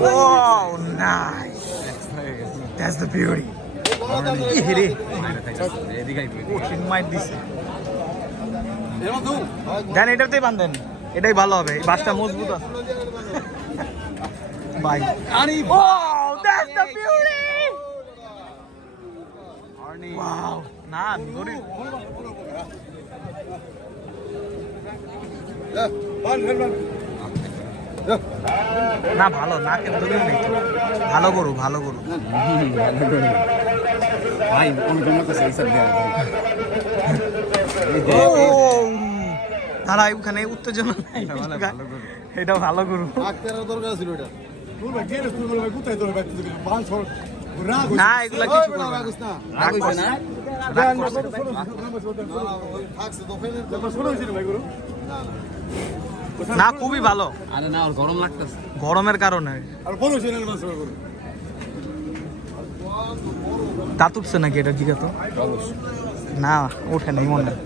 Oh, nice. That's the beauty. দেন এটাতেই বান্ধেন, এটাই ভালো হবে, এই বাসটা মজবুত আছে ভাই। Oh, that's the beauty. Wow, না গরিব না, ভালো না কিন্তু নেই, ভালো গরু, ভালো গরু ভাই অনুপম তো সেই সব দেয়া ভাই। তারা ওখানে উত্তেজনা নাই, এটা ভালো গরু দরকার ছিল এটা না, এগুলা কিছু করবে না। রাগ হইছে না? রাগ করছে। না খুবই ভালো, আরে না ওর গরম লাগতেছে। গরমের কারণে দাঁত উঠছে নাকি এটা জিজ্ঞাসা তো না, ওঠে নাই মনে হয়।